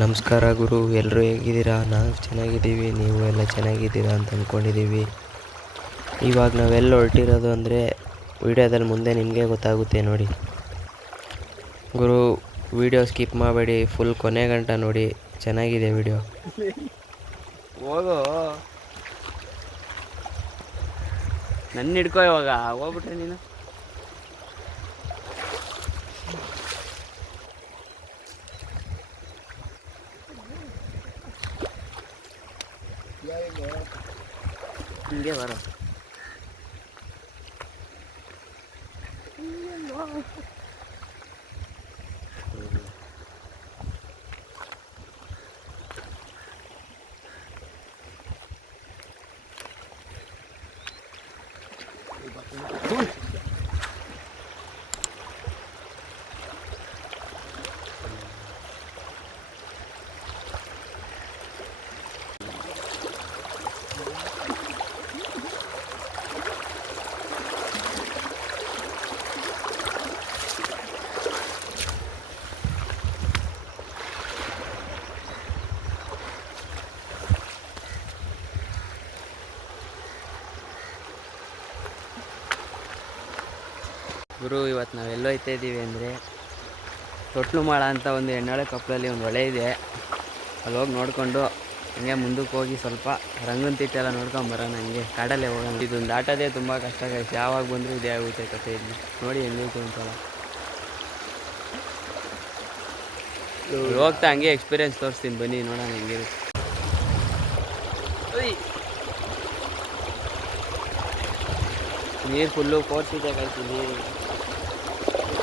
ನಮಸ್ಕಾರ ಗುರು ಎಲ್ಲರೂ ಹೇಗಿದ್ದೀರಾ? ನಾವು ಚೆನ್ನಾಗಿದ್ದೀವಿ, ನೀವು ಎಲ್ಲ ಚೆನ್ನಾಗಿದ್ದೀರಾ ಅಂತ ಅಂದ್ಕೊಂಡಿದ್ದೀವಿ. ಇವಾಗ ನಾವೆಲ್ಲ ಹೊರಟಿರೋದು ಅಂದರೆ ವಿಡಿಯೋದಲ್ಲಿ ಮುಂದೆ ನಿಮಗೆ ಗೊತ್ತಾಗುತ್ತೆ ನೋಡಿ. ಗುರು, ವಿಡಿಯೋ ಸ್ಕಿಪ್ ಮಾಡಬೇಡಿ, ಫುಲ್ ಕೊನೆ ಗಂಟ ನೋಡಿ. ಚೆನ್ನಾಗಿದೆ ವಿಡಿಯೋ. ಹೋಗೋ. ನನ್ನ ಹಿಡ್ಕೋ ಇವಾಗ, ಹೋಗ್ಬಿಟ್ರೆ ನೀನು. ಹಿಂಗೆ ಬರೋ ಗುರು ಇವತ್ತು ನಾವು ಹೋಯ್ತಾ ಇದ್ದೀವಿ ಅಂದರೆ ತೊಟ್ಲು ಮಾಳ ಅಂತ ಒಂದು ಎಣ್ಣಾಳೆ ಕಪ್ಪಲಲ್ಲಿ ಒಂದು ಹೊಳೆ ಇದೆ. ಅಲ್ಲಿ ಹೋಗಿ ನೋಡಿಕೊಂಡು ಹಂಗೆ ಮುಂದಕ್ಕೆ ಹೋಗಿ ಸ್ವಲ್ಪ ರಂಗನ ತಿಟ್ಟೆಲ್ಲ ನೋಡ್ಕೊಂಡು ಬರೋಣ ಹಂಗೆ. ಕಾಡಲ್ಲೇ ಹೋಗೋಣ. ಇದೊಂದು ದಾಟೋದೇ ತುಂಬ ಕಷ್ಟ ಆಗೈತೆ ಯಾವಾಗ ಬಂದರೂ ಇದೇ ಆಗುತ್ತೆ ಕತೆ ಇಲ್ಲಿ. ನೋಡಿ ಹೆಂಗೈತೆ ಅಂತಲ್ಲ ಹೋಗ್ತಾ ಹಂಗೆ ಎಕ್ಸ್ಪೀರಿಯನ್ಸ್ ತೋರಿಸ್ತೀನಿ. ಬನ್ನಿ ನೋಡೋಣ ಹೆಂಗಿರುತ್ತೆ. ನೀರು ಫುಲ್ಲು ಕೋರ್ಸಿದೆ ಇಲ್ಲಿ.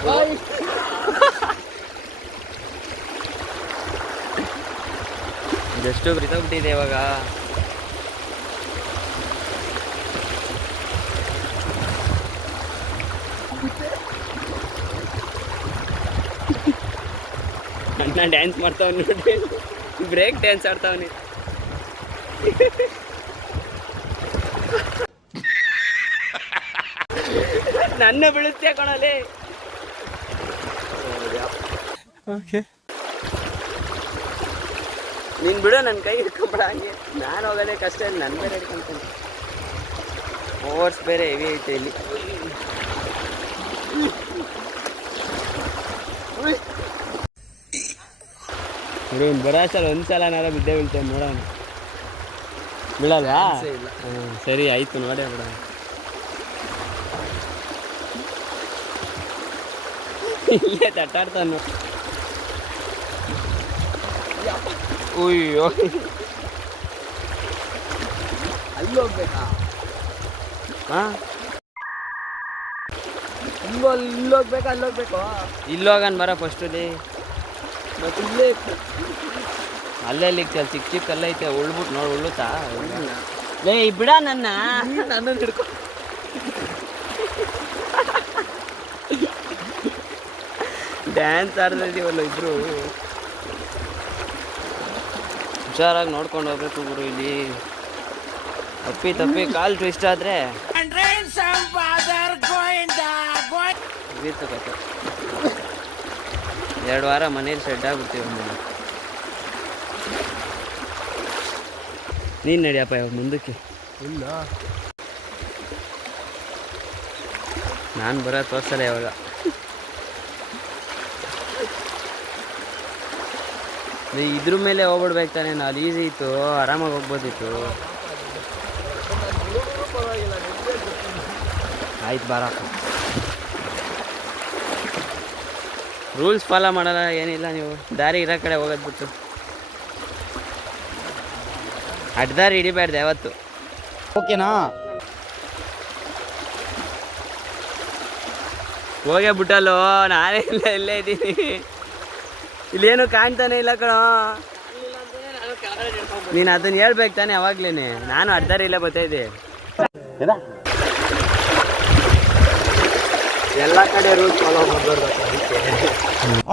ಜಸ್ಟ್ ಬಿದ್ದೋಗ್ಬಿಟ್ಟಿದೆ ಇವಾಗ. ಅಣ್ಣ ಡ್ಯಾನ್ಸ್ ಮಾಡ್ತಾವನಿ ನೋಡಿ ಬ್ರೇಕ್ ಡ್ಯಾನ್ಸ್ ಆಡ್ತಾವನಿ. ನನ್ನ ಬೀಳುತ್ತೆ ಕಣಲೆ ನೀನ್ ಬಿಡು ನನ್ನ ಕೈ ಹಿಡ್ಕೊಂಬೇಡ ಹಂಗೆ. ನಾನು ಹೋಗೋದೇ ಕಷ್ಟ ಇಲ್ಲ ನನ್ನ ಬೇರೆ ಹಿಡ್ಕೊಂತೀನಿ. ಓರ್ಸ್ ಬೇರೆ ಹೆವಿ ಐತೆ ಇಲ್ಲಿ. ಬರೋಣ ಸರ್ ಒಂದ್ಸಲ ನಾರ ಬಿದ್ದೇ ಬೀಳ್ತೇನೆ ನೋಡೋಣ. ಬೀಳಲ್ವಾ ಹ್ಞೂ ಸರಿ ಆಯ್ತು ನೋಡೇ ಬಿಡೋಣ. ಇಲ್ಲೇ ತಟ್ಟಾಡ್ತಾನು. ಅಯ್ಯೋ ಅಲ್ಲಿ ಹೋಗ್ಬೇಕಾ ಹಾಂ ಇಲ್ಲೋ ಇಲ್ಲಿ ಹೋಗ್ಬೇಕಾ ಅಲ್ಲಿ ಹೋಗ್ಬೇಕು ಇಲ್ಲೋಗನ್ ಬರ ಫಸ್ಟಲ್ಲಿ ಮತ್ತೆ ಇಲ್ಲೇ ಅಲ್ಲೇ. ಅಲ್ಲಿ ಚಿಕ್ಕ ಚಿಕ್ಕ ಅಲ್ಲ ಐತೆ ಉಳ್ಬಿಟ್ಟು ನೋಡಿ ಉಳ್ಳುತ್ತಾ? ಲೇ ಬಿಡ ನನ್ನ. ನನ್ನ ಹಿಡ್ಕೊ. ಡ್ಯಾನ್ಸ್ ಆಡ್ತಾ ಇದೀವಲ್ಲ ಇಬ್ರು. ಹುಷಾರಾಗಿ ನೋಡ್ಕೊಂಡು ಹೋಗ್ಬೇಕು ಗುರು ಇಲ್ಲಿ. ತಪ್ಪಿ ತಪ್ಪಿ ಕಾಲು ಟ್ವಿಸ್ಟ್ ಆದ್ರೆ ಕತೆ. ಎರಡು ವಾರ ಮನೇಲಿ ಶೆಡ್ ಆಗ್ಬಿಡ್ತೀವಿ ಒಂದು ನೀನು ನಡಿಯಪ್ಪ ಇವಾಗ ಮುಂದಕ್ಕೆ. ಇಲ್ಲ. ನಾನು ಬರೋ ತೋರ್ಸಲ್ಲ ಯಾವಾಗ ಇದ್ರ ಮೇಲೆ ಹೋಗ್ಬಿಡ್ಬೇಕು ತಾನೆ. ನಾವು ಈಸಿ ಇತ್ತು ಆರಾಮಾಗಿ ಹೋಗ್ಬೋದಿತ್ತು. ಆಯ್ತು ಬಾರಪ್ಪ ರೂಲ್ಸ್ ಫಾಲೋ ಮಾಡಲ್ಲ ಏನಿಲ್ಲ ನೀವು. ದಾರಿ ಇರೋ ಕಡೆ ಹೋಗೋದು ಬಿಟ್ಟು ಅಡ್ದಾರಿ ಹಿಡಿಬಾರ್ದು ಯಾವತ್ತು. ಓಕೆನಾ? ಹೋಗೇ ಬಿಟ್ಟಲ್ಲೋ ನಾನೇ ಇಲ್ಲ ಇಲ್ಲೇ ಇದ್ದೀನಿ. ಇಲ್ಲೇನು ಕಾಣ್ತಾನೆ ಇಲ್ಲ ಕಣೋ. ನೀನು ಅದನ್ನ ಹೇಳ್ಬೇಕು ತಾನೆ ಅವಾಗ್ಲೇನೆ. ನಾನು ಅಡ್ಡಾರಿ ಇಲ್ಲ ಬರ್ತಾ ಇದ್ದೆ. ಎಲ್ಲ ಕಡೆ ಫಾಲೋ ಮಾಡ್ಬಾರ್ದು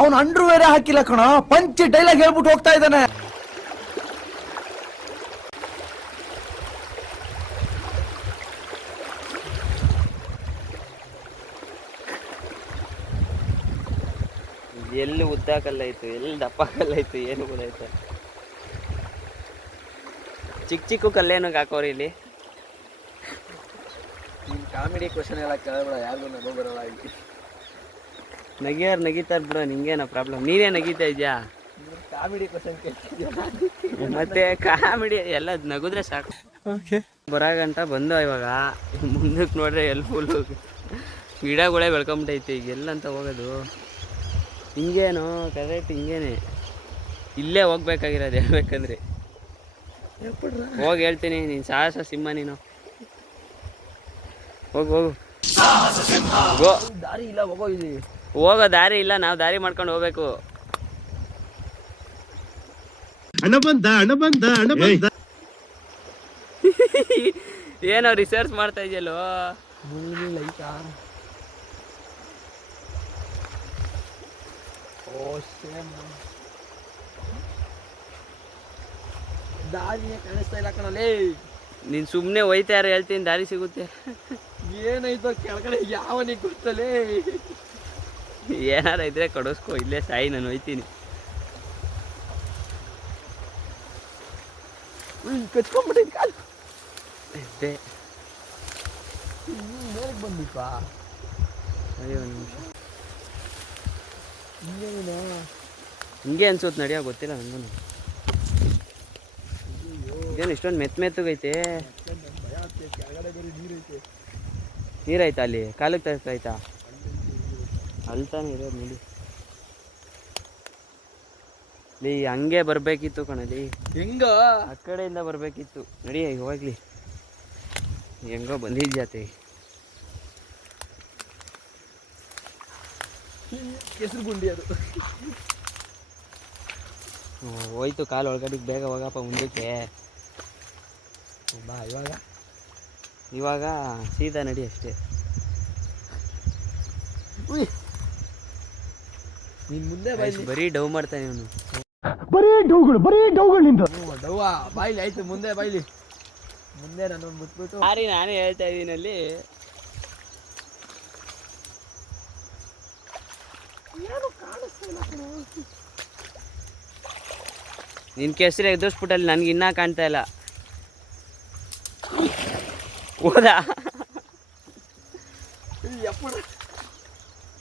ಅವನು ಅಂಡ್ರೂ ಬೇರೆ ಹಾಕಿಲ್ಲ ಕಣ. ಪಂಚ್ ಡೈಲಾಗ್ ಹೇಳ್ಬಿಟ್ಟು ಹೋಗ್ತಾ ಇದ್ದಾನೆ. ಎಲ್ಲಿ ಆಯ್ತು ಎಲ್ಲಿ ದಪ್ಪ ಕಲ್ಲಾಯ್ತು ಏನು ಗೊತ್ತಾಯ್ತು ಚಿಕ್ಕ ಚಿಕ್ಕ ಕಲ್ಲೇನು ಹಾಕೋರಿ ಇಲ್ಲಿ. ಕಾಮಿಡಿ ಕ್ವಶನ್ ಎಲ್ಲ ಕೇಳಬೇಡ ಯಾರು ನಗು ಬರಲ್ಲ ಇಲ್ಲಿ. ನಗಿಯಾರ್ ನಗಿತಾರ ಬಿಡು ನಿಂಗೇನ ಪ್ರಾಬ್ಲಮ್ ನೀನೇ ನಗಿತಾ ಇದ್ಯಾ? ಕಾಮಿಡಿ ಕ್ವಶನ್ ಕೇಳ್ತಿದ್ಯಾ ಮತ್ತೆ ಕಾಮಿಡಿ ಎಲ್ಲ ನಗುದ್ರೆ ಸಾಕು. ಬರಾಗಂಟ ಬಂದು ಇವಾಗ. ಮುಂದಕ್ಕೆ ನೋಡ್ರೆ ಎಲ್ಲಿ ಫುಲ್ಲು ಗಿಡಗಳೇ ಬೆಳ್ಕೊಂಬಿಟ್ಟೈತಿ ಈಗ ಎಲ್ಲಂತ ಹೋಗೋದು. ಹಿಂಗೇನು ಕರೆಕ್ಟ್ ಹಿಂಗೇನೆ. ಇಲ್ಲೇ ಹೋಗ್ಬೇಕಾಗಿರೋದು ಹೇಳ್ಬೇಕಂದ್ರೆ ಹೋಗಿ ಹೇಳ್ತೀನಿ ನೀನು ಸಾಹಸ ಸಿಂಹ ನೀನು. ಹೋಗು ಹೋಗು. ದಾರಿ ಇಲ್ಲ ಹೋಗೋ ಇಲ್ಲಿ. ಹೋಗೋ ದಾರಿ ಇಲ್ಲ ನಾವು ದಾರಿ ಮಾಡ್ಕೊಂಡು ಹೋಗ್ಬೇಕು. ಹಣ ಬಂದ ಹಣ ಬಂದ ಹಣ ಬಂದ. ಏನೋ ರಿಸರ್ಚ್ ಮಾಡ್ತಾ ಇದೆಯಲ್ಲೋ ಮುನಿ ಲೈಟಾ ಓ ಸೇಮ್ ದಾರಿನೇ ಕಾಣಿಸ್ತಾ ಇಲ್ಲ ಕಣಲೇ ನೀನು ಸುಮ್ಮನೆ ಹೋಯ್ತಾ ಯಾರು ಹೇಳ್ತೀನಿ ದಾರಿ ಸಿಗುತ್ತೆ. ಏನಾಯ್ತೋ ಕೆಳಗಡೆ ಯಾವನಿಗೆ ಗೊತ್ತಲೇ ಏನಾರ ಇದ್ರೆ ಕಡಸ್ಕೋ ಇಲ್ಲೇ ಸಾಯಿ ನಾನು ಹೋಯ್ತೀನಿ. ಕಚ್ಕೊಂಡ್ಬಿಟ್ಟಿದ್ ಕಾಲು. ಮೇಲಕ್ಕೆ ಬಂದಿಪ್ಪ ಅಯ್ಯೋ ನಿಮಿಷ. ಹಿಂಗೆ ಅನ್ಸುತ್ತೆ ನಡಿಯೋ ಗೊತ್ತಿಲ್ಲ ನನಗೂ ಇದೇನು ಇಷ್ಟೊಂದು ಮೆತ್ತ ಮೆತ್ತಗೈತೆ? ನೀರೈತೆ ನೀರಾಯ್ತಾ ಅಲ್ಲಿ? ಕಾಲಕ್ಕೆ ತರ್ತಾಯ್ತಾ ಅಲ್ತಾನೆ ಇರೋದು ನೋಡಿ. ಲೀ ಹಂಗೆ ಬರಬೇಕಿತ್ತು ಕಣಲಿ ಹೆಂಗ? ಆ ಕಡೆಯಿಂದ ಬರಬೇಕಿತ್ತು. ನಡಿ ಹೋಗ್ಲಿ ಹೆಂಗೋ ಬಂದಿದ್ಯಾತೆ ಕೆಸರು ಗುಂಡಿ ಅದು. ಹೋಯ್ತು ಕಾಲು ಒಳಗಡೆ ಬೇಗ ಹೋಗಪ್ಪ ಮುಂದಕ್ಕೆ. ಬಾ ಇವಾಗ? ಇವಾಗ ಸೀದಾ ನಡಿ ಅಷ್ಟೇ. ನೀನ್ ಮುಂದೆ ಬಾಯ್ಲಿ ಬರೀ ಡವ್ ಮಾಡ್ತಾನೆ ಇವನು ಬರೀ ಡೌಗಳು ಬರೀ ಡೌಗಳು ನಿಂದು ಡವ್ವ ಬಾಯ್ಲಿ ಆಯ್ತು ಮುಂದೆ ಬಾಯ್ಲಿ ಮುಂದೆ ನಾನು ಮುಟ್ಬಿಟ್ಟು ಸಾರಿ ನಾನೇ ಹೇಳ್ತಾ ಇದ್ದೀನಿ ಅಲ್ಲಿ. ನಿನ್ ಕೆಸರು ಎದುರಿಸ್ಬಿಟ್ಟಲ್ಲಿ ನನ್ಗೆ ಇನ್ನೂ ಕಾಣ್ತಾ ಇಲ್ಲ. ಹೋದ?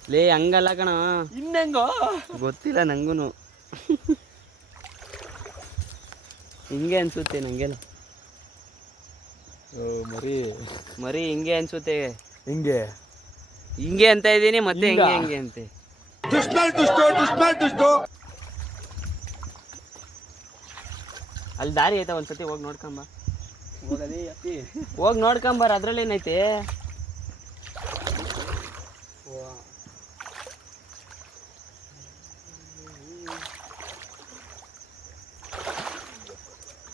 ಲೇ ಹಂಗಲ್ಲ ಕಣ. ಇನ್ನೆಂಗೋ? ಗೊತ್ತಿಲ್ಲ ನಂಗೂ ಹಿಂಗೆ ಅನ್ಸುತ್ತೆ ನಂಗೆಲ್ಲ. ಮರಿ. ಮರಿ ಹಿಂಗೆ ಅನ್ಸುತ್ತೆ. ಹಿಂಗೆ? ಹಿಂಗೆ ಅಂತ ಇದ್ದೀನಿ ಮತ್ತೆ ಹಿಂಗೆ? ಹಿಂಗೆ ಹಿಂಗೆ ಅಂತೆ ಅಲ್ಲಿ ದಾರಿ ಐತೆ ಒಂದ್ಸತಿ ಹೋಗಿ ನೋಡ್ಕೊಂಬ ಹೋಗಲಿ ಅತ್ತಿ. ಹೋಗಿ ನೋಡ್ಕೊಂಬಾರ ಅದ್ರಲ್ಲಿ ಏನೈತೆ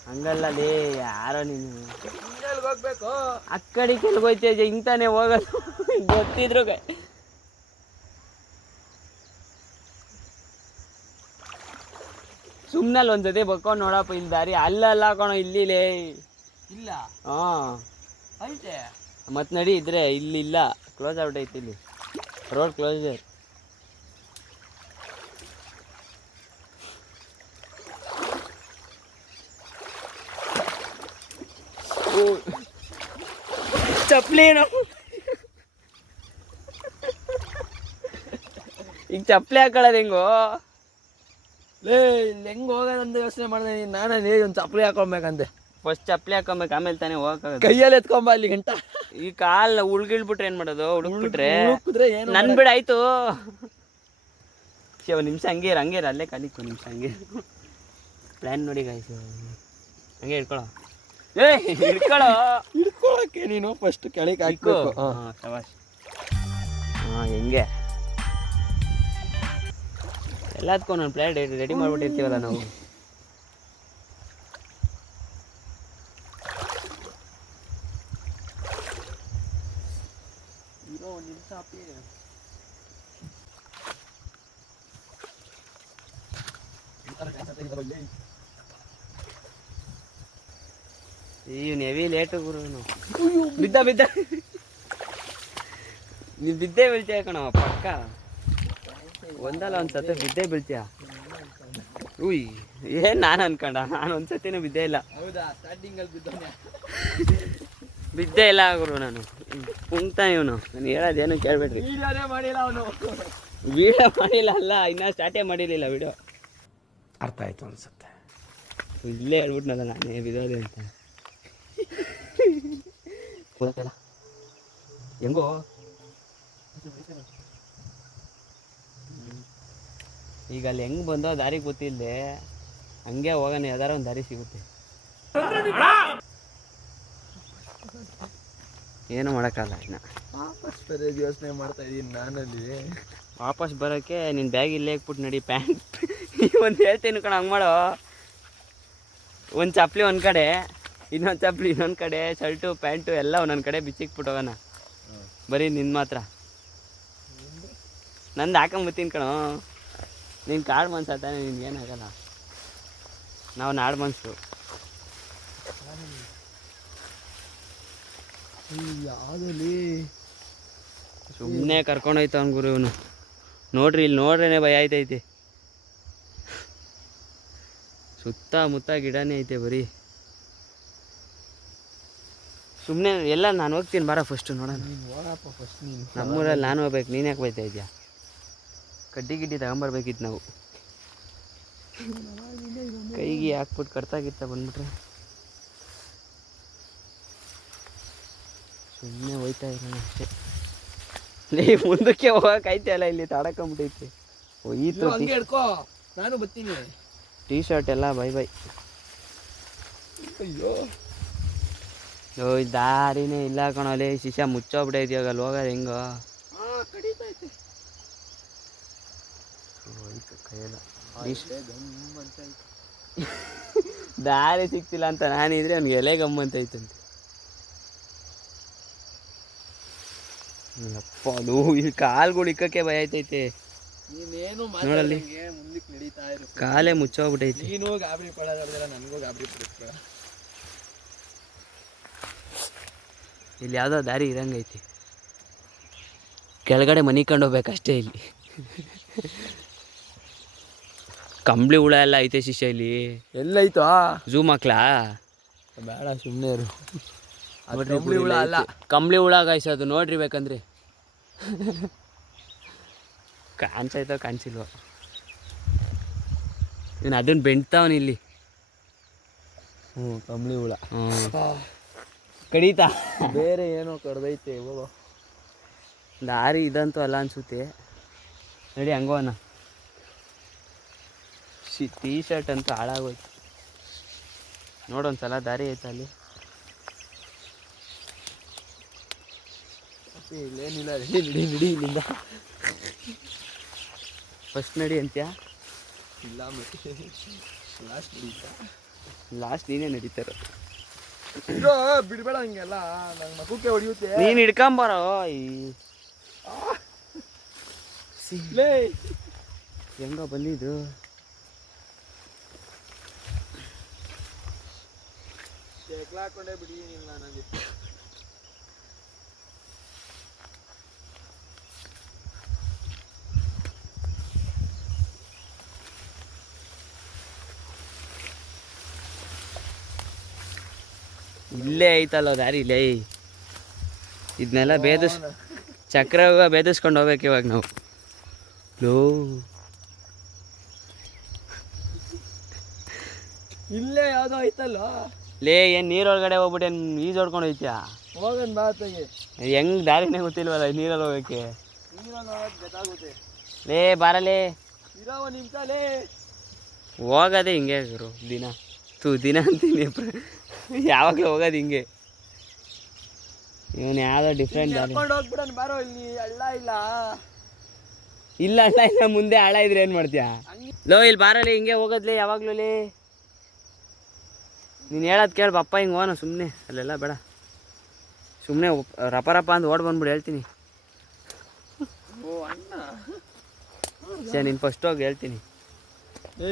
ಹಂಗಲ್ಲ ಲೇ ಯಾರೋ ನೀನು. ಹೋಗ್ಬೇಕು? ಆ ಕಡೆ ಕೆಲ್ಗೆ ಹೋಯ್ತಾ ಇದೆಯಾ ಹಿಂಗ್ ತಾನೇ ಹೋಗೋದು. ಗೊತ್ತಿದ್ರು ಸುಮ್ನಲ್ಲಿ ಒಂದ್ಸತಿ ಬಕ್ಕೊಂಡು ನೋಡಪ್ಪ ಇಲ್ಲಿ ದಾರಿ ಅಲ್ಲಲ್ಲ ಕಣೋ ಇಲ್ಲಿಲೇ. ಇಲ್ಲ? ಹಾಂ. ಐತೆ? ಮತ್ ನಡಿ ಇದ್ರೆ ಇಲ್ಲಿ ಇಲ್ಲ ಕ್ಲೋಸ್ ಔಟ್ ಐತಿ ಇಲ್ಲಿ ರೋಡ್ ಕ್ಲೋಸರ್ ಚಪ್ಪಲಿ ಏನು. ಈಗ ಚಪ್ಪಲಿ ಹಾಕೊಳ್ಳೋದು ಹೆಂಗೋ? ಲೇ ಇಲ್ಲಿ ಹೆಂಗೆ ಹೋಗೋದಂತ ಯೋಚನೆ ಮಾಡಿದೆ ನಾನೇ? ಲೇ ಒಂದು ಚಪ್ಪಲಿ ಹಾಕೊಬೇಕಂತೆ ಫಸ್ಟ್ ಚಪ್ಪಲಿ ಹಾಕೊಬೇಕು ಆಮೇಲೆ ತಾನೇ ಹೋಗಕ್ಕಾಗದು ಕೈಯಲ್ಲಿ ಎತ್ಕೊಂಬ ಅಲ್ಲಿ ಗಂಟ. ಈ ಕಾಲ್ ಉಳ್ಗಿಳ್ಬಿಟ್ರೆ ಏನ್ ಮಾಡೋದು? ಹುಡುಕ್ಬಿಟ್ರೆ ಹುಡುಕಿದ್ರೆ ಏನು ನನ್ ಬಿಡಾಯ್ತು ಶಿವ ನಿಮಿಷ ಹಂಗೆ ಇರು, ಹಂಗೆ ಇರು, ಅಲ್ಲೇ ಕಲಿಕು ನಿಮಿಷ ಹಂಗೆ ಪ್ಲ್ಯಾನ್ ನೋಡಿ ಗಾಯ್ಸು ಹಂಗೆ ಹಿಡ್ಕೊಳೋ? ಏ ಇಟ್ಕೊಳ್ಳೋ ಹಿಡ್ಕೊಳಕ್ಕೆ ನೀನು ಫಸ್ಟ್ ಕೆಳಗೆ ಹಾಕ್ಬೇಕು. ಹಾ. ಹಾಂ ಶಬಾಷ್. ಹಾಂ ಹೆಂಗೆ? ಎಲ್ಲದಕ್ಕೂ ನಾನು ಪ್ಲ್ಯಾನ್ ರೆಡಿ ಮಾಡಿಬಿಟ್ಟಿರ್ತೀವಲ್ಲ ನಾವು. ಇವ್ನು ಹೆವಿ ಲೇಟು ಗುರು ಬಿದ್ದ ಬಿದ್ದ. ನೀವು ಬಿದ್ದೇ ಬೀಳ್ತೀಯ ಕಣ ಪಕ್ಕ. ಒಂದಲ್ಲ ಒಂದು ಸತಿ ಬಿದ್ದೇ ಬೀಳ್ತೀಯ? ಉಯ್ ಏನು ನಾನು ಅನ್ಕೊಂಡ? ನಾನು ಒಂದು ಸತಿನೂ ಬಿದ್ದೇ ಇಲ್ಲ. ಹೌದಾ? ಸ್ಟಾರ್ಟಿಂಗ್ ಅಲ್ಲಿ ಬಿದ್ದವನೆ. ಬಿದ್ದೇ ಇಲ್ಲ ಗುರು ನಾನು. ಪುಂಕ್ತ ಇವನು. ನಾನು ಹೇಳೋದೇನು ಕೇಳ್ಬೇಡ್ರಿ. ವೀಡಿಯೋನೇ ಮಾಡಿಲ್ಲ ಅವನು. ವಿಡಿಯೋ ಮಾಡಿಲ್ಲ ಅಲ್ಲ ಇನ್ನೂ ಸ್ಟಾರ್ಟೇ ಮಾಡಿರಲಿಲ್ಲ ವಿಡಿಯೋ. ಅರ್ಥ ಆಯ್ತು ಅನ್ಸುತ್ತೆ. ಇಲ್ಲೇ ಹೇಳ್ಬಿಟ್ನಲ್ಲ ನಾನೇ ಬಿದ್ದೋದೆ ಅಂತ. ಹೆಂಗೋ? ಈಗ ಅಲ್ಲಿ ಹೆಂಗೆ ಬಂದೋ ದಾರಿ ಗೊತ್ತಿಲ್ಲದೆ ಹಂಗೆ ಹೋಗೋಣ ಯಾವ್ದಾರ ಒಂದು ದಾರಿ ಸಿಗುತ್ತೆ. ಏನು ಮಾಡೋಕ್ಕಲ್ಲ ಇನ್ನು. ವಾಪಸ್ ಬೇರೆ ಯೋಚನೆ ಮಾಡ್ತಾ ಇದ್ದೀನಿ ನಾನಲ್ಲಿ. ವಾಪಸ್ ಬರೋಕ್ಕೆ ನಿನ್ನ ಬ್ಯಾಗ್ ಇಲ್ಲೇ ಹಾಕ್ಬಿಟ್ಟು ನಡಿ ಪ್ಯಾಂಟ್. ಒಂದು ಹೇಳ್ತೀನಿ ಕಣ ಹಂಗೆ ಮಾಡೋ. ಒಂದು ಚಪ್ಪಲಿ ಒಂದು ಕಡೆ ಇನ್ನೊಂದು ಚಪ್ಪಲಿ ಇನ್ನೊಂದು ಕಡೆ ಶರ್ಟು ಪ್ಯಾಂಟು ಎಲ್ಲ ಒಂದೊಂದು ಕಡೆ ಬಿಚ್ಚಿಕ್ಬಿಟ್ಟು ಹೋಗೋಣ. ಬರೀ ನಿನ್ನ ಮಾತ್ರ. ನಂದು ಹಾಕೊಂಬತ್ತೀನಿ ಕಣೋ. ನೀನು ಕಾಡು ಮನ್ಸು ತಾನೆ ನಿನ್ಗೆ ಏನಾಗಲ್ಲ ನಾವು ನಾಡು ಮನ್ಸು. ಸುಮ್ನೆ ಸುಮ್ಮನೆ ಕರ್ಕೊಂಡೋಯ್ತು ಅವ್ನು ಗುರು ಇವನು. ನೋಡ್ರಿ ಇಲ್ಲಿ ನೋಡ್ರೇನೆ ಭಯ ಆಯ್ತೈತಿ. ಸುತ್ತಮುತ್ತ ಗಿಡನೇ ಐತೆ ಬರೀ. ಸುಮ್ಮನೆ ಎಲ್ಲ ನಾನು ಹೋಗ್ತೀನಿ ಬರ ಫಸ್ಟು ನೋಡೋಣ. ನೀನು ಹೋಗಪ್ಪ ಫಸ್ಟ್ ನೀನು. ನಮ್ಮೂರಲ್ಲಿ ನಾನು ಹೋಗ್ಬೇಕು ನೀನು ಯಾಕೆ ಬೈತಾ ಇದೆಯಾ? ಕಡ್ಡಿ ಗಿಡ್ಡಿ ತಗೊಂಬರ್ಬೇಕಿತ್ತು ನಾವು. ಕೈಗೆ ಹಾಕ್ಬಿಟ್ಟು ಕಟ್ತಾಗಿತ್ತ ಬಂದ್ಬಿಟ್ರೆ. ಸುಮ್ಮನೆ ಹೋಯ್ತಾ ಇರೋಣ ಅಷ್ಟೇ. ಲೇ ಮುಂದಕ್ಕೆ ಹೋಗಕ್ಕೆ ಅಲ್ಲ ಇಲ್ಲಿ ತಾಡಕೊಂಬಿಟ್ಟೈತಿ. ಹೋಯ್ತು ನೀನು ಬರ್ತೀನಿ. ಟೀ ಶರ್ಟ್ ಎಲ್ಲ ಬೈ ಬೈ ಅಯ್ಯೋ. ಓ ಈ ದಾರಿನೇ ಇಲ್ಲ ಕಣೋಲೆ ಶಿಷ್ಯ ಮುಚ್ಚೋಗ್ಬಿಟ್ಟೈತಿ ಇವಾಗ ಅಲ್ಲಿ ಹೋಗೋದು ಹೆಂಗೋ ಹಾ ಕಡಿತೈತೆ ಹೋಯ್ತು ಕೈಯಲ್ಲ ಗಮ್ ಅಂತ ಐತೆ. ದಾರಿ ಸಿಕ್ತಿಲ್ಲ ಅಂತ ನಾನಿದ್ರೆ ಅವ್ನಿಗೆ ಎಲೆ ಗಮ್ಮಂತೈತಂತೆ ಅಪ್ಪ ಅದು ಇಲ್ಲಿ ಕಾಲ್ಗಳು ಇಕ್ಕಕ್ಕೆ ಭಯ ಆಯ್ತೈತೆ. ನೋಡಲ್ಲಿ. ಕಾಲೇ ಮುಚ್ಚೋಗ್ಬಿಟ್ಟೈತಿ. ನೀನು ಗಾಬರಿ ಪಡೋದಿಲ್ಲ ನನಗೂ ಗಾಬರಿ ಪಡಿಸ್ಬೇಡ. ಇಲ್ಲಿ ಯಾವುದೋ ದಾರಿ ಇರಂಗೈತಿ. ಕೆಳಗಡೆ ಮನಿ ಕಂಡು ಹೋಗ್ಬೇಕಷ್ಟೇ ಇಲ್ಲಿ. ಕಂಬಳಿ ಹುಳ ಎಲ್ಲ ಐತೆ ಶಿಷ್ಯ ಇಲ್ಲಿ. ಎಲ್ಲೈತು? ಝೂಮ್ ಹಾಕ್ಲಾ ಬೇಡ ಸುಮ್ಮನೆ ಇರು. ಕಂಬಳಿ ಹುಳ ಅಲ್ಲ. ಕಂಬಳಿ ಹುಳ ಗಾಯ್ಸ್ ಅದು ನೋಡ್ರಿ ಬೇಕಂದ್ರೆ. ಕಾಣಿಸೈತೋ ಕಾಣಿಸಿಲ್ವ? ಇನ್ನು ಅದನ್ನ ಬೆಂಡ್ತಾವನ್ ಇಲ್ಲಿ. ಹ್ಞೂ ಕಂಬಳಿ ಹುಳ. ಕಡೀತಾ? ಬೇರೆ ಏನೋ ಕಡ್ದೈತೆ ಹೋಗೋ. ದಾರಿ ಇದಂತೂ ಅಲ್ಲ ಅನ್ಸುತ್ತೆ. ನಡಿ ಹಂಗೋನ ಶಿ ಟೀ ಶರ್ಟ್ ಅಂತ ಹಾಳಾಗೋಯ್ತು. ನೋಡೊಂದ್ಸಲ ದಾರಿ ಐತೆ ಅಲ್ಲಿ? ಇಲ್ಲೇನಿಲ್ಲ ನಡಿ ನಡಿ ನಡಿ ಇಲ್ಲಿಂದ. ಫಸ್ಟ್ ನಡಿ ಅಂತ್ಯಾ? ಇಲ್ಲ ಮತ್ತೆ ಲಾಸ್ಟ್ ನಡೀತಾ ಲಾಸ್ಟ್ ನೀನೇ ನಡೀತಾರ? ಬಿಡ್ಬೇಡ ಹಂಗೆಲ್ಲ ನಂಗೆ ಮಗುಕ್ಕೆ ಹೊಡಿಯುತ್ತೆ. ನೀನು ಹಿಡ್ಕೊಂಬರೋ ಈ ಲೇ. ಹೆಂಗೋ ಬಂದಿದ್ದು? ಶೇಕ್ಲ ಹಾಕೊಂಡೇ ನನಗೆ. ಇಲ್ಲೇ ಐತಲ್ಲ ದಾರಿ ಇಲ್ಲೇ ಇದನ್ನೆಲ್ಲ ಬೇದಿಸ್ ಚಕ್ರ ಬೇದಿಸ್ಕೊಂಡು ಹೋಗ್ಬೇಕು ಇವಾಗ ನಾವು. ಲೋ. ಇಲ್ಲೇ ಯಾವುದೋ ಐತಲ್ಲ. ಲೇ ಏನು ನೀರೊಳಗಡೆ ಹೋಗ್ಬಿಟ್ಟು ಏನು ಈಜ್ ಹೊಡ್ಕೊಂಡು ಹೋಯ್ತ್ಯಾ? ಹೋಗನ್ ಹೆಂಗ್ ದಾರಿನೇ ಗೊತ್ತಿಲ್ವಲ್ಲ ನೀರಲ್ಲಿ ಹೋಗಕ್ಕೆ? ನೀರಲ್ಲಿ ಹೋಗೋದು ಗೊತ್ತಾಗುತ್ತೆ ಲೇ ಬಾರಲೇ ಇರೋ ಒಂದು ನಿಮಿಷ ಲೇ. ಹೋಗೋದೇ ಹಿಂಗೆ ಗುರು ದಿನ. ತೂ ದಿನ ಅಂತೀನಿ. ಯಾವಾಗಲೂ ಹೋಗೋದು ಹಿಂಗೆ. ಇವನು ಯಾವ್ದೋ ಡಿಫ್ರೆಂಟ್ ಹೋಗ್ಬಿಡನ್ ಬಾರೋ ಇಲ್ಲಿ ಹಳ್ಳ ಇಲ್ಲ. ಇಲ್ಲ ಅಲ್ಲ ಇಲ್ಲ ಮುಂದೆ ಹಾಳ ಇದ್ರೆ ಏನು ಮಾಡ್ತೀಯಾ? ಲೋ ಇಲ್ಲಿ ಬಾರಲ್ಲಿ ಹಿಂಗೆ ಹೋಗೋದ್ಲೇ ಯಾವಾಗ್ಲೂ ಲೇ. ನೀನು ಹೇಳೋದು ಕೇಳಿ ಬಪ್ಪ ಹಿಂಗೆ ಹೋನ ಸುಮ್ಮನೆ ಅಲ್ಲೆಲ್ಲ ಬೇಡ. ಸುಮ್ಮನೆ ರಪ ರಪ ಅಂತ ಓಡ್ ಬಂದ್ಬಿಡು ಹೇಳ್ತೀನಿ. ಓ ಅಣ್ಣ. ಸರಿ ನೀನು ಫಸ್ಟ್ ಹೋಗಿ ಹೇಳ್ತೀನಿ. ಏ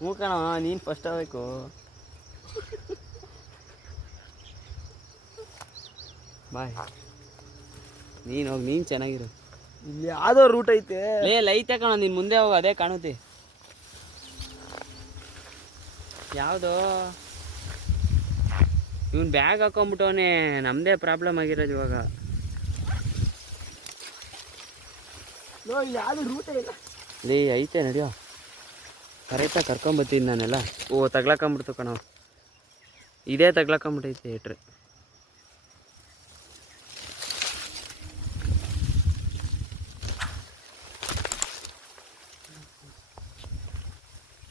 ಹ್ಞೂ ಕಣ ನೀನು ಫಸ್ಟ್ ಆಗಬೇಕು ಬಾಯ್. ನೀನು ಹೋಗಿ ನೀನು ಚೆನ್ನಾಗಿರು. ಇಲ್ಲಿ ಯಾವ್ದೋ ರೂಟ್ ಐತೆ. ಲೇ ಲೈತೆ ಕಣ ನೀನು ಮುಂದೆ ಹೋಗು ಅದೇ ಕಾಣುತ್ತೆ. ಯಾವುದು? ಇವನ್ ಬ್ಯಾಗ್ ಹಾಕೊಂಬಿಟ್ಟವನೆ ನಮ್ಮದೇ ಪ್ರಾಬ್ಲಮ್ ಆಗಿರೋದು ಇವಾಗ. ಲೋ, ಐತೆ ನಡಿಯೋ. ಕರೆಕ್ಟಾಗಿ ಕರ್ಕೊಂಬತ್ತೀನಿ ನಾನೆಲ್ಲ. ಓ ತಗ್ಲಾಕೊಂಬಿಡ್ತು ಕಣೋ. ಇದೇ ತಗ್ಲಾಕೊಂಬಿಟ್ಟೈತೆ ಏಟ್ರೆ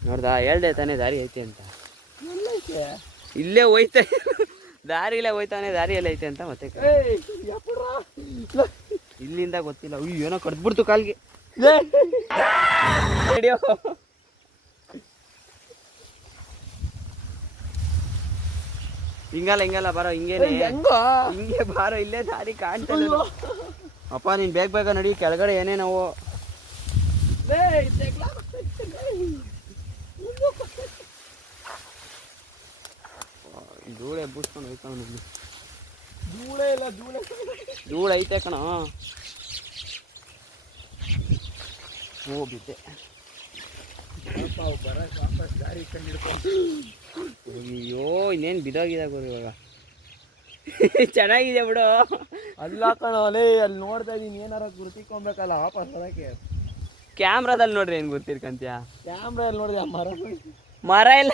ನೋಡ್ದಾ ಹೇಳ್ದೆ ತಾನೇ ದಾರಿ ಐತೆ ಅಂತ. ಇಲ್ಲೇ ಹೋಯ್ತಾ. ದಾರಿಲೇ ಹೋಯ್ತಾನೆ ದಾರಿ ಎಲ್ಲ ಐತೆ ಅಂತ ಮತ್ತೆ. ಇಲ್ಲಿಂದ ಗೊತ್ತಿಲ್ಲ. ಅಯ್ಯೋ ಏನೋ ಕಡ್ದ್ಬಿಡ್ತು ಕಾಲ್ಗೆ. ಹಿಂಗಲ್ಲ ಹಿಂಗಲ್ಲ ಬಾರೋ ಹಿಂಗೇನೆ. ಹಿಂಗೆ? ಬಾರೋ ಇಲ್ಲೇ ದಾರಿ ಕಾಣ್ತಾ. ಅಪ್ಪ ನೀನ್ ಬೇಗ ಬೇಗ ನಡಿ ಕೆಳಗಡೆ ಏನೇ ನಾವು ಲೇ, ತೆಗ್ಲಾ ಬರ್ತೈತೆ, ಲೇ. ಧೂಳೆ ಎಬ್ಬಿಸ್ಕೊಂಡು ಹೋಯ್ತಾವ ನಮ್ಗೆ. ಧೂಳೆ ಇಲ್ಲ ಧೂಳೆ. ಧೂಳು ಐತೆ ಕಣ. ಹೂ ಬಿದ್ದೆ. ಬರಕ್ ವಾಪಸ್ ದಾರಿ ಕಂಡಿಡ್ಕೊಂಡು ಅಯ್ಯೋ ಇನ್ನೇನು ಬಿದೋಗಿದೆ ಗುರು ಇವಾಗ. ಚೆನ್ನಾಗಿದೆ ಬಿಡು. ಅಲ್ಲ ಕಣ ಅಲೇ ಅಲ್ಲಿ ನೋಡ್ತಾ ಇದೀನಿ ಏನಾರ ಗುರುತಿಕೊಬೇಕಲ್ಲ ವಾಪಸ್ ಅದಕ್ಕೆ ಕ್ಯಾಮ್ರಾದಲ್ಲಿ ನೋಡ್ರಿ ಏನು ಗೊತ್ತಿರ್ಕಂತೀಯ? ಕ್ಯಾಮ್ರಾದಲ್ಲಿ ನೋಡಿದೆ ಮರ. ಮರ ಎಲ್ಲ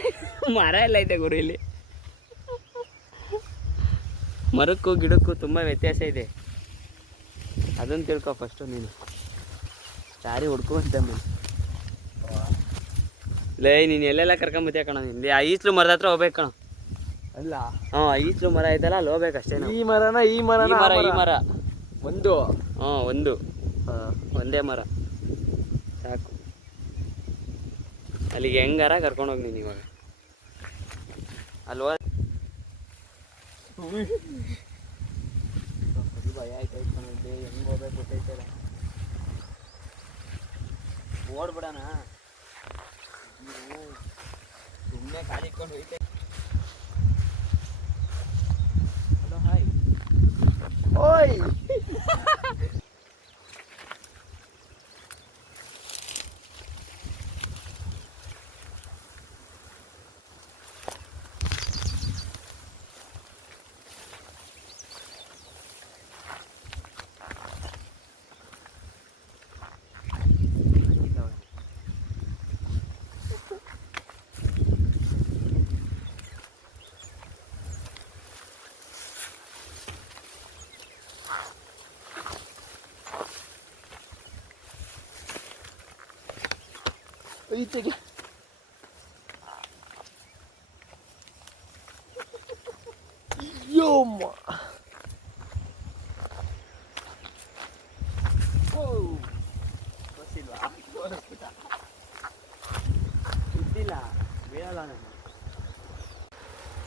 ಮರ ಎಲ್ಲ ಐತೆ ಗುರು ಇಲ್ಲಿ. ಮರಕ್ಕೂ ಗಿಡಕ್ಕೂ ತುಂಬ ವ್ಯತ್ಯಾಸ ಇದೆ. ಅದನ್ನು ತಿಳ್ಕೊ ಫಸ್ಟು ನೀನು. ದಾರಿ ಹುಡ್ಕೊಂತ ಲೇ ನೀನು ಎಲ್ಲೆಲ್ಲ ಕರ್ಕೊಂಬತ್ತೀಯ ಕಣ ನೀನು? ಆ ಈಸ್ಲು ಮರದ ಹತ್ರ ಹೋಗ್ಬೇಕು ಕಣ. ಅಲ್ಲ. ಹಾಂ ಈಚಲು ಮರ ಐತಲ್ಲ ಅಲ್ಲಿ ಹೋಗ್ಬೇಕು ಅಷ್ಟೇ ನಾವು. ಈ ಮರನ ಈ ಈ ಮರ ಈ ಮರ. ಒಂದು? ಹಾಂ ಒಂದು. ಹಾಂ. ಒಂದೇ ಮರ. ಸಾಕು. ಅಲ್ಲಿಗೆ ಹೆಂಗಾರ ಕರ್ಕೊಂಡೋಗಿ ನೀನು ಇವಾಗ. ಅಲ್ವಾ ಭಯ ಆಯ್ತು ಕಣಲ್ಲಿ ಹೆಂಗೆ ಹೋಗ್ಬೇಕು ಗೊತ್ತೈತಲ್ಲ ಓಡ್ಬಿಡೋಣ ಸುಮ್ಮನೆ ಕಾಲಿಟ್ಕೊಂಡು ಹೋಯ್ತೆ. Hello hi. ಓಯ್. ಈಚೆಗೆ ಗೊತ್ತಿಲ್ವಾ ಗೊತ್ತಿಲ್ಲ ಬೀಳಲ್ಲ ನಾನು.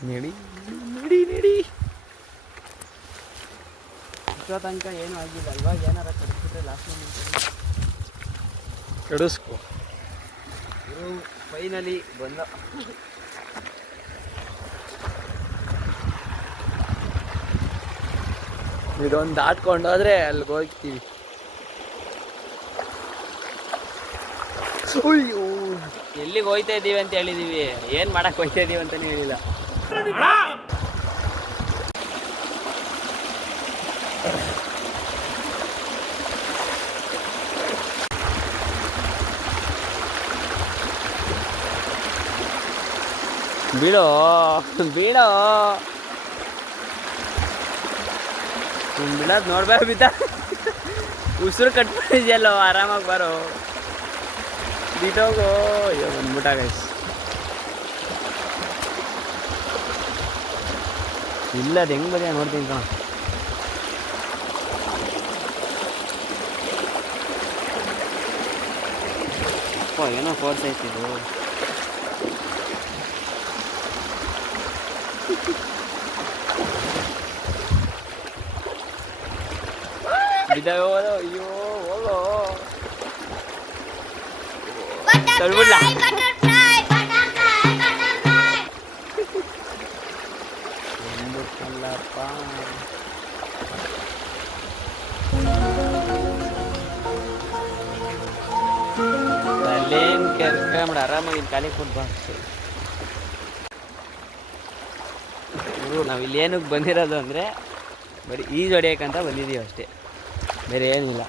ನಡಿ. ನಡಿ ನಡಿ. ಇಷ್ಟೋ ತನಕ ಏನೂ ಆಗಿಲ್ಲ. ಇವಾಗ ಏನಾರ ಕಡಿಸ್ಬಿಟ್ರೆ ಲಾಸ್ಟ್ ಕೆಡಿಸ್ಕೊ. ಫೈನಲಿ ಬಂದ. ಇದೊಂದು ದಾಟ್ಕೊಂಡೋದ್ರೆ ಅಲ್ಲಿ ಹೋಗ್ತೀವಿ. ಎಲ್ಲಿಗೆ ಹೋಯ್ತಾ ಇದ್ದೀವಿ ಅಂತ ಹೇಳಿದೀವಿ. ಏನು ಮಾಡಕ್ಕೆ ಹೋಯ್ತಾ ಇದೀವಿ ಅಂತಲೇ ಹೇಳಿಲ್ಲ. ಬಿಡು ನೀನು ಬಿಡೋದು ನೋಡ್ಬೇಕು ಬಿದ್ದ ಉಸಿರು ಕಟ್ಬಿಟ್ಟಿದ್ಯಲ್ಲೋ, ಆರಾಮಾಗಿ ಬರೋ. ಬಿಟ್ಟೋಗೋ ಅಯ್ಯೋ, ಬಂದ್ಬಿಟ್ಟ ಗೈಸ್ ಇಲ್ಲ ಅದು ಹೆಂಗೆ ಬದಿಯ ನೋಡ್ತೀನಿ ಕಣ. ಏನೋ ಫೋರ್ಸ್ ಐತಿ ಇದು ಬಿದ್ದಾವೆ ಹೋದೋ ಅಯ್ಯೋ ಹೋಗೋ ತಳ್ಬಿಡ್ಲಾ ಒಂದು ಕಲ್ಲಪ್ಪ ಅಲ್ಲೇನು ನಾವು ಬಂದಿರೋದು ಅಂದರೆ ಬರೀ ಈಜು ಹೊಡಿಯೋಕ್ಕಂತ ಬಂದಿದ್ದೀವಿ ಅಷ್ಟೇ ಬೇರೆ ಏನಿಲ್ಲ.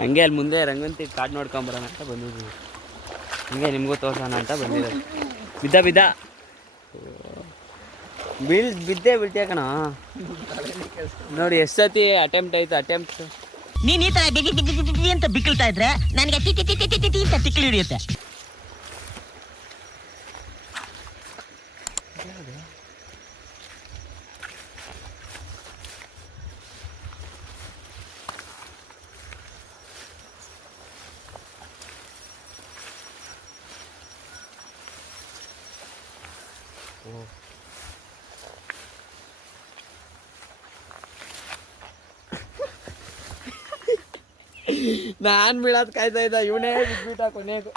ಹಂಗೆ ಅಲ್ಲಿ ಮುಂದೆ ರಂಗಂತಿ ಕಾಡು ನೋಡ್ಕೊಂಬರೋಣ ಅಂತ ಬಂದಿದ್ದೀವಿ. ಹಂಗೆ ನಿಮಗೂ ತೋರ್ಸೋಣ ಅಂತ ಬಂದಿರೋದು. ಬಿದ್ದ ಬಿದ್ದ. ಬೀಳ್, ಬಿದ್ದೇ ಬೀಳ್ತೀಯ ಕಣ? ನೋಡಿ ಎಷ್ಟು ಸತಿ ಅಟೆಂಪ್ಟ್ ಆಯ್ತು ಅಟೆಂಪ್ಟ್ ನೀನ್ ಈ ತರ ಅಂತ ಬಿಕ್ಕಳ್ತಾ ಇದ್ರೆ, ನನಗೆ ತಿಕ್ಲಿ ಹಿಡಿಯುತ್ತೆ. ನಾನ್ ಬೀಳೋದ್ ಕಾಯ್ತಾ ಇದ್ದ ಇವನೇ ಬಿಟ್ಬಿಟ್ಟ ಕೊನೆಗೂ.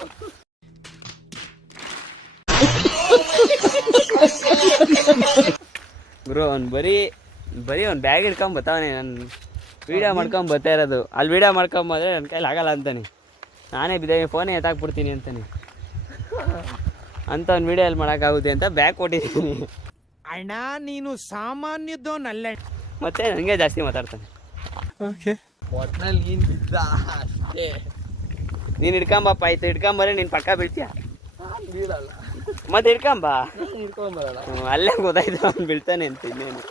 ಗುರು ಅವ್ನು ಬರೀ ಬರೀ ಅವ್ನು ಬ್ಯಾಗ್ ಹಿಡ್ಕೊಂಡ್ ಬತ್ತಾವನೆ ನಾನು ವೀಡಿಯೋ ಮಾಡ್ಕೊಂಡ್ ಬರ್ತಾ ಇರೋದು. ಅಲ್ಲಿ ವೀಡಿಯೋ ಮಾಡ್ಕೊಂಬಂದ್ರೆ ನನ್ನ ಕೈಲಿ ಆಗಲ್ಲ ಅಂತಾನೆ. ನಾನೇ ಬಿದ್ದ ಫೋನೇ ಎತ್ತಾಕ್ಬಿಡ್ತೀನಿ ಅಂತಾನೆ. ಅಂತ ಒಂದು ವೀಡಿಯೋ ಮಾಡಕ್ ಮಾಡೋಕ್ಕಾಗುತ್ತೆ ಅಂತ ಬ್ಯಾಗ್ ಕೊಟ್ಟಿದ್ದೀನಿ. ಅಣ್ಣ ನೀನು ಸಾಮಾನ್ಯದೋನಲ್ಲ ಮತ್ತೆ ನನಗೆ ಜಾಸ್ತಿ ಮಾತಾಡ್ತಾನೆ. ಒಟ್ನಲ್ಲಿ ನೀನ್ ಬಿದ್ದ ಅಷ್ಟೇ. ನೀನು ಹಿಡ್ಕೊಂಬಪ್ಪ ಆಯ್ತು ಹಿಡ್ಕೊಂಬರೇ ನೀನು ಪಕ್ಕ ಬೀಳ್ತೀಯ? ಬೀಳಲ್ಲ. ಮತ್ತೆ ಹಿಡ್ಕೊಂಬ? ಹಿಡ್ಕೊಂಬರಲ್ಲ ಅಲ್ಲೇ ಗೊತ್ತಾಯ್ತು ಅವ್ನು ಬೀಳ್ತಾನೆ ಅಂತ ಇನ್ನೇನು.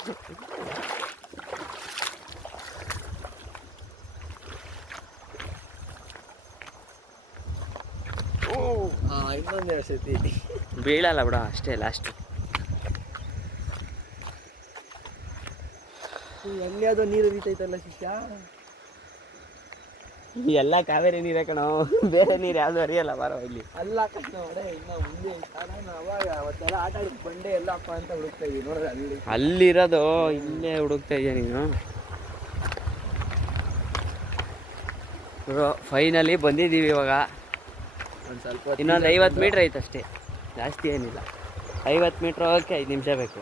ಹಾ ಇನ್ನೊಂದ್ ಸತಿ. ಬೀಳಲ್ಲ ಬಿಡ ಅಷ್ಟೇ ಲಾಸ್ಟ್ ಎಲ್ಲಿ ಯಾವುದೋ ನೀರು ಹರಿತೈತಲ್ಲ ಶಿಷ್ಯ? ಎಲ್ಲ ಕಾವೇರಿ ನೀರೇ ಕಣೋ. ಬೇರೆ ನೀರು ಯಾವ್ದು ಹರಿಯಲ್ಲ ಬಾರೋ ಇಲ್ಲಿ. ಅಲ್ಲ ಹೊಡೆ ಇನ್ನ ಮುಂದೆ ಅವಾಗ ಅವತ್ತೆಲ್ಲ ಆಟ ಆಡಿದ್ ಬಂಡೆ ಎಲ್ಲಪ್ಪ ಅಂತ ಹುಡುಕ್ತಾ ಇದೀವಿ ನೋಡ್ರಿ ಅಲ್ಲಿ ಅಲ್ಲಿರೋದು ಇಲ್ಲೇ ಹುಡುಕ್ತಾ ಇದೆಯಾ ನೀನು? ಫೈನಲಿ ಬಂದಿದ್ದೀವಿ ಇವಾಗ. ಒಂದು ಸ್ವಲ್ಪ ಇನ್ನೊಂದು ಐವತ್ತು ಮೀಟ್ರ್ ಐತೆ ಅಷ್ಟೇ ಜಾಸ್ತಿ ಏನಿಲ್ಲ. ಐವತ್ತು ಮೀಟ್ರ್ ಓಕೆ ಐದು ನಿಮಿಷ ಬೇಕು.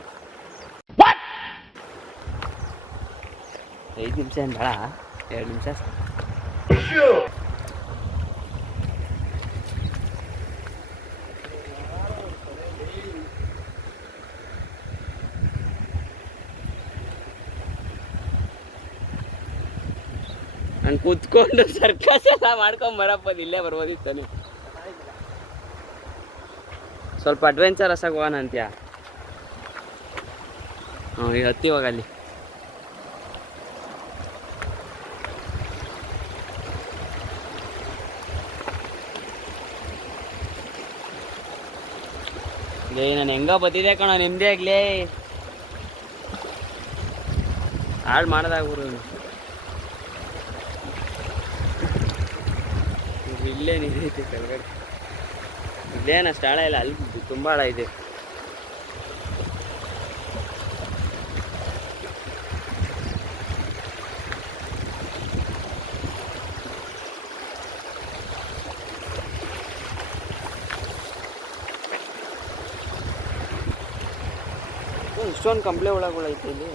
ಐದು ನಿಮಿಷ ಏನು ಬೇಡ ಎರಡು ನಿಮಿಷ ನಾನು ಕೂತ್ಕೊಂಡು ಸರ್ಕಸ್ ಎಲ್ಲ ಮಾಡ್ಕೊಂಡ್ ಬರಪ್ಪ ಇಲ್ಲೇ ಬರ್ಬೋದಿತ್ತಾನೆ ಸ್ವಲ್ಪ ಅಡ್ವೆಂಚರಸ್ ಆಗಿ ಹೋಗೋಣ ಅಂತ್ಯ? ಹ್ಞೂ ಈಗ ಹತ್ತಿ ಹೋಗ ಲೇ, ನಾನು ಹೆಂಗ ಬತ್ತಿದೆ ಕಣ ನಿಮ್ದೇ ಆಗ್ಲೇ ಹಾಳು ಮಾಡೋದಾಗ್ಬಿಡು ಇಲ್ಲೇ ನೀರೈತೆ ಕೆಳಗಡೆ. ಇಲ್ಲೇನ ಸ್ಥಳ ಇಲ್ಲ, ಅಲ್ಲಿ ತುಂಬ ಹಾಳ ಇದೆ. ಇಷ್ಟೊಂದು ಕಂಪ್ಲೆ ಒಳಗೊಳೈತೆ ಇಲ್ಲಿ.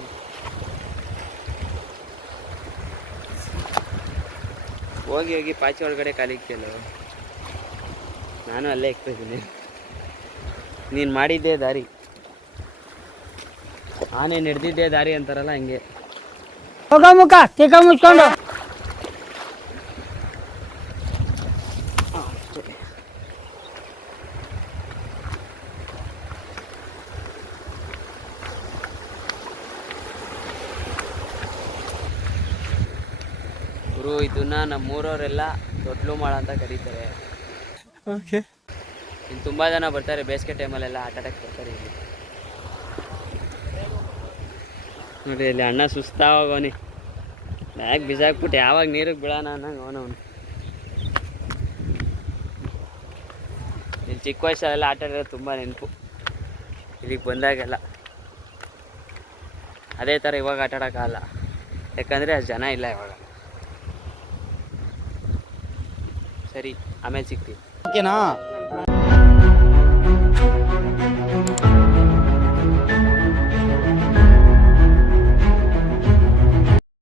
ಹೋಗಿ ಹೋಗಿ ಪಾಚಿ ಒಳಗಡೆ ಕಾಲಿಕ್ತಿಯಲ್ಲ ನಾನು? ಅಲ್ಲೇ ಇಕ್ತಿದ್ದೀನಿ ನೀನು ಮಾಡಿದ್ದೇ ದಾರಿ. ಆನೆ ನಡೆದಿದ್ದೇ ದಾರಿ ಅಂತಾರಲ್ಲ ಹಂಗೆ. ಮುಖ ಮುಚ್ಕೊಂಡು. ಗುರು ಇದನ್ನ ನಮ್ಮೂರವರೆಲ್ಲ ತೊಟ್ಲು ಮಾಡ ಅಂತ ಕರೀತಾರೆ. ಇನ್ನು ತುಂಬ ಜನ ಬರ್ತಾರೆ ಬೇಸಿಗೆ ಟೈಮಲ್ಲೆಲ್ಲ ಆಟ ಆಡಕ್ಕೆ ಬರ್ತಾರೆ ಇಲ್ಲಿ. ನೋಡಿ ಇಲ್ಲಿ ಅಣ್ಣ ಸುಸ್ತಾವಾಗವನಿ ಬ್ಯಾಗ್ ಬಿಸಾಕ್ಬಿಟ್ಟು ಯಾವಾಗ ನೀರಿಗೆ ಬಿಡೋಣ ಅನ್ನಂಗೆ ಅವನವನು ಇಲ್ಲಿ ಚಿಕ್ಕ ವಯಸ್ಸಲ್ಲೆಲ್ಲ ಆಟ ಆಡಿರೋದು ತುಂಬ ನೆನಪು. ಇಲ್ಲಿಗೆ ಬಂದಾಗೆಲ್ಲ. ಅದೇ ಥರ ಇವಾಗ ಆಟ ಆಡೋಕ್ಕಾಗಲ್ಲ ಯಾಕಂದರೆ ಅಷ್ಟು ಜನ ಇಲ್ಲ ಇವಾಗ. ಸರಿ ಆಮೇಲೆ ಸಿಗ್ತೀವಿ. ಓಕೆನಾ?